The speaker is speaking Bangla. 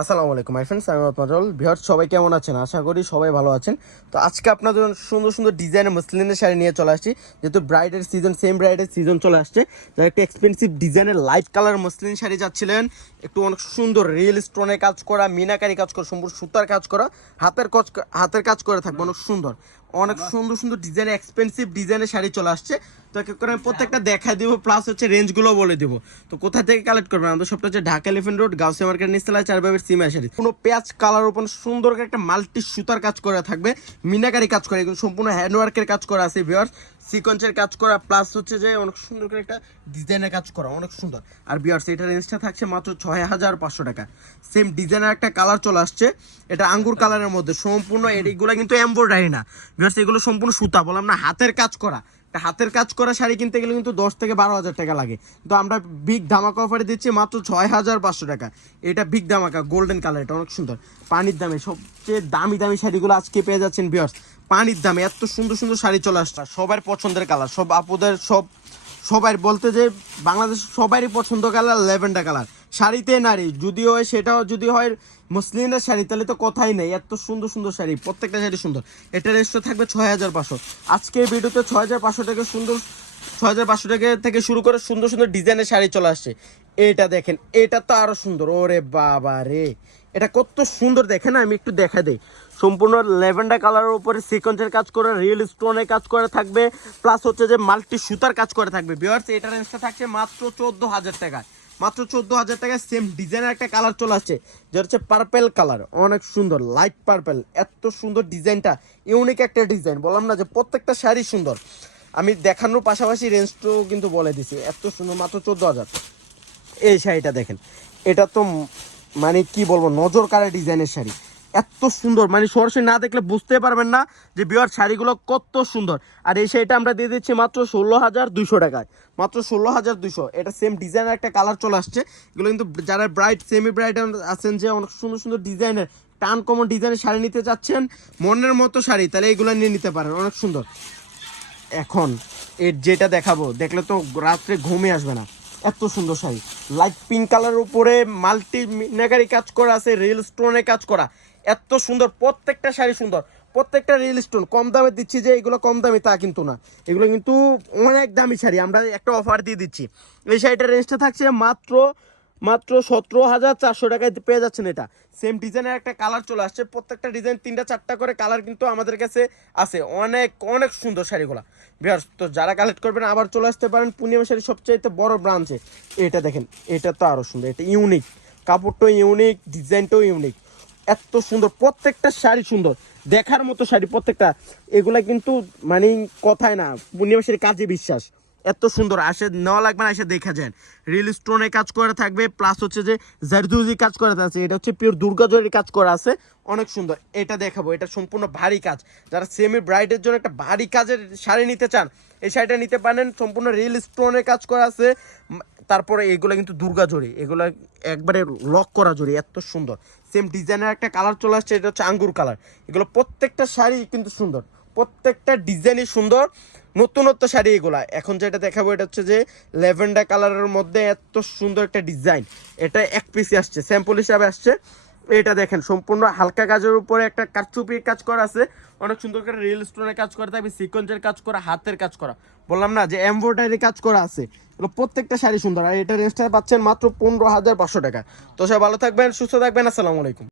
আসসালামু আলাইকুম মাই ফ্রেন্ডস আমি মাজল বিহার সবাই কেমন আছেন? আশা করি সবাই ভালো আছেন। তো আজকে আপনাদের সুন্দর সুন্দর ডিজাইনের মুসলিনের শাড়ি নিয়ে চলে আসছি। যেহেতু ব্রাইডের সিজন সেম ব্রাইডের সিজন চলে আসছে যারা একটু এক্সপেন্সিভ ডিজাইনের লাইট কালার মুসলিন শাড়ি যাচ্ছিলেন। একটু অনেক সুন্দর রিয়েল স্টোনের কাজ করা, মিনাকারি কাজ করা সম্পূর্ণ সুতার কাজ করা, হাতের কাজ হাতের কাজ করে থাকবে, অনেক সুন্দর। অনেক সুন্দর সুন্দর ডিজাইন এক্সপেন্সিভ ডিজাইনের শাড়ি চলে আসছে। তো এক করে আমি প্রত্যেকটা দেখা দিব প্লাস হচ্ছে রেঞ্জগুলো বলে দিব। তো কোথা থেকে কালেক্ট করবেন? আমাদের সবটা হচ্ছে ঢাকা এলিফেন্ট রোড গাউসে মার্কেট নিস্তলা চার বাবের সিমা শাড়ি। কোনো পেঁয়াজ কালার ওপর সুন্দর করে একটা মাল্টি সুতার কাজ করা থাকবে। মিনাকারি কাজ করে এগুলো সম্পূর্ণ হ্যান্ডওয়ার্কের কাজ করা আছে ভিওয়ার্স সিকোয়েন্সের কাজ করা প্লাস হচ্ছে যে অনেক সুন্দর করে একটা ডিজাইনের কাজ করা, অনেক সুন্দর। আর বিয়ার্স এটা রেঞ্জটা থাকছে মাত্র ছয় হাজার পাঁচশো টাকা। সেম ডিজাইনের একটা কালার চলে আসছে, এটা আঙ্গুর কালারের মধ্যে। সম্পূর্ণ এইগুলো কিন্তু এমব্রয়ডারি না। বিয়ার্স এগুলো সম্পূর্ণ সুতা, বললাম না, হাতের কাজ করা। একটা হাতের কাজ করা শাড়ি কিনতে গেলে কিন্তু দশ থেকে বারো হাজার টাকা লাগে। তো আমরা বিগ ধামাকা অফারে দিচ্ছি মাত্র ছয় হাজার পাঁচশো টাকা। এটা বিগ ধামাকা গোল্ডেন কালার এটা অনেক সুন্দর। পানির দামে সবচেয়ে দামি দামি শাড়িগুলো আজকে পেয়ে যাচ্ছেন বিয়ার্স পানির দামে এত সুন্দর সুন্দর শাড়ি চলে আসছে। সবার পছন্দের কালার সব আপুদের, সব, সবাই বলতে যে বাংলাদেশ সবারই পছন্দ কালার ল্যাভেন্ডার কালার শাড়িতে নারী যদি হয় সেটাও যদি হয় মুসলিমের শাড়ি, তাহলে তো কথাই নেই। এত সুন্দর সুন্দর শাড়ি, প্রত্যেকটা শাড়ি সুন্দর। এটা রেস্টো থাকবে ছয় হাজার পাঁচশো। আজকে ভিডিওতে ছয় হাজার পাঁচশো টাকা সুন্দর, ছয় হাজার পাঁচশো টাকা থেকে শুরু করে সুন্দর সুন্দর ডিজাইনের শাড়ি চলে আসছে। এটা দেখেন, এটা তো আরও সুন্দর। ওরে বাবা রে! এটা কত সুন্দর দেখেন, আমি একটু দেখা দেই। সম্পূর্ণ লেভেন্ডার কালারের উপরে সিকোয়েন্সের কাজ করে, রিয়েল স্টোনের কাজ করে থাকবে। প্লাস হচ্ছে যে মাল্টি সুতার কাজ করে থাকবে। বিয়ার্স এটা রেঞ্জটা থাকছে মাত্র চোদ্দ হাজার টাকা মাত্র চোদ্দ হাজার টাকায় সেম ডিজাইনের একটা কালার চলে আসছে। যেটা হচ্ছে পার্পেল কালার অনেক সুন্দর লাইট পার্পেল এত সুন্দর ডিজাইনটা ইউনিক একটা ডিজাইন। বললাম না যে প্রত্যেকটা শাড়ি সুন্দর। আমি দেখানোর পাশাপাশি রেঞ্জটাও কিন্তু বলে দিছি। এত সুন্দর, মাত্র চোদ্দ হাজার এই শাড়িটা দেখেন। এটা তো মানে কি বলব নজর কারা ডিজাইনের শাড়ি। এত সুন্দর। মানে সরাসরি না দেখলে বুঝতে পারবেন না যে বিয়ার শাড়িগুলো কত সুন্দর। আর এই শাড়িটা আমরা দিয়ে দিচ্ছি মাত্র ষোলো হাজার দুশো টাকায়। মাত্র ষোলো হাজার দুশো এটা সেম ডিজাইনের একটা কালার চলে আসছে। এগুলো কিন্তু যারা ব্রাইট সেমি ব্রাইট আছেন যে অনেক সুন্দর সুন্দর ডিজাইনের টান কমন ডিজাইনের শাড়ি নিতে চাচ্ছেন, মনের মতো শাড়ি, তাহলে এগুলো নিয়ে নিতে পারেন। অনেক সুন্দর। এখন এর যেটা দেখাবো, দেখলে তো রাত্রে ঘুমে আসবে না। এত সুন্দর শাড়ি। লাইট পিঙ্ক কালারের উপরে মাল্টি মিনাকারি কাজ করা আছে রিয়েল স্টোনে কাজ করা। এত সুন্দর, প্রত্যেকটা শাড়ি সুন্দর। প্রত্যেকটা রিয়েল স্টোন, কম দামে দিচ্ছি যে এগুলো কম দামি, তা কিন্তু না। এগুলো কিন্তু অনেক দামি শাড়ি, আমরা একটা অফার দিয়ে দিচ্ছি। এই শাড়িটার রেঞ্জটা থাকছে মাত্র মাত্র সতেরো হাজার চারশো টাকায় পেয়ে যাচ্ছেন এটা। সেম ডিজাইনের একটা কালার চলে আসছে, প্রত্যেকটা ডিজাইন তিনটা চারটা করে কালার কিন্তু আমাদের কাছে আছে। অনেক অনেক সুন্দর শাড়িগুলো। বিহার তো যারা কালেক্ট করবেন, আবার চলে আসতে পারেন পূর্ণিমা শাড়ি সবচাইতে বড় ব্রাঞ্চে এটা দেখেন, এটা তো আরও সুন্দর, এটা ইউনিক কাপড়টাও ইউনিক ডিজাইনটাও ইউনিক এত সুন্দর, প্রত্যেকটা শাড়ি সুন্দর। দেখার মতো শাড়ি প্রত্যেকটা। এগুলা কিন্তু মানে কথায় না পূর্ণিমা কাজে বিশ্বাস। এত সুন্দর, আসে নেওয়া লাগবে না, এসে দেখা যান। রিল স্টোনে কাজ করা থাকবে প্লাস হচ্ছে যে জারদুজি কাজ করা আছে এটা হচ্ছে পিওর দুর্গা জয়ের কাজ করা আছে, অনেক সুন্দর। এটা দেখাবো, এটা সম্পূর্ণ ভারী কাজ। যারা সেমি ব্রাইডের জন্য একটা ভারী কাজের শাড়ি নিতে চান, এই শাড়িটা নিতে পারেন, সম্পূর্ণ রিল স্টোনের কাজ করা আছে। তারপরে এগুলো কিন্তু দুর্গা এগুলো একবারে লক করা জড়ি এত সুন্দর। সেম ডিজাইনের একটা কালার চলে আসছে, এটা হচ্ছে আঙ্গুর কালার এগুলো প্রত্যেকটা শাড়ি কিন্তু সুন্দর। প্রত্যেকটা ডিজাইনই সুন্দর, নতুনত্ব শাড়ি এগুলা। এখন যেটা দেখাবো, এটা হচ্ছে যে ল্যাভেন্ডার কালারের মধ্যে এত সুন্দর একটা ডিজাইন। এটা এক পিসি আসছে স্যাম্পল হিসাবে আসছে। এটা দেখেন, সম্পূর্ণ হালকা কাজের উপরে একটা কারচুপির কাজ করা আছে। অনেক সুন্দর করে রিয়েল স্টোনের কাজ করা থাকবে, সিকোয়েন্সের কাজ করা, হাতের কাজ করা। বললাম না যে এমব্রয়ডারি কাজ করা আছে। এগুলো প্রত্যেকটা শাড়ি সুন্দর। আর এটা রেঞ্জটা পাচ্ছেন মাত্র পনেরো হাজার পাঁচশো টাকা। তো সব ভালো থাকবেন, সুস্থ থাকবেন, আসসালামু আলাইকুম।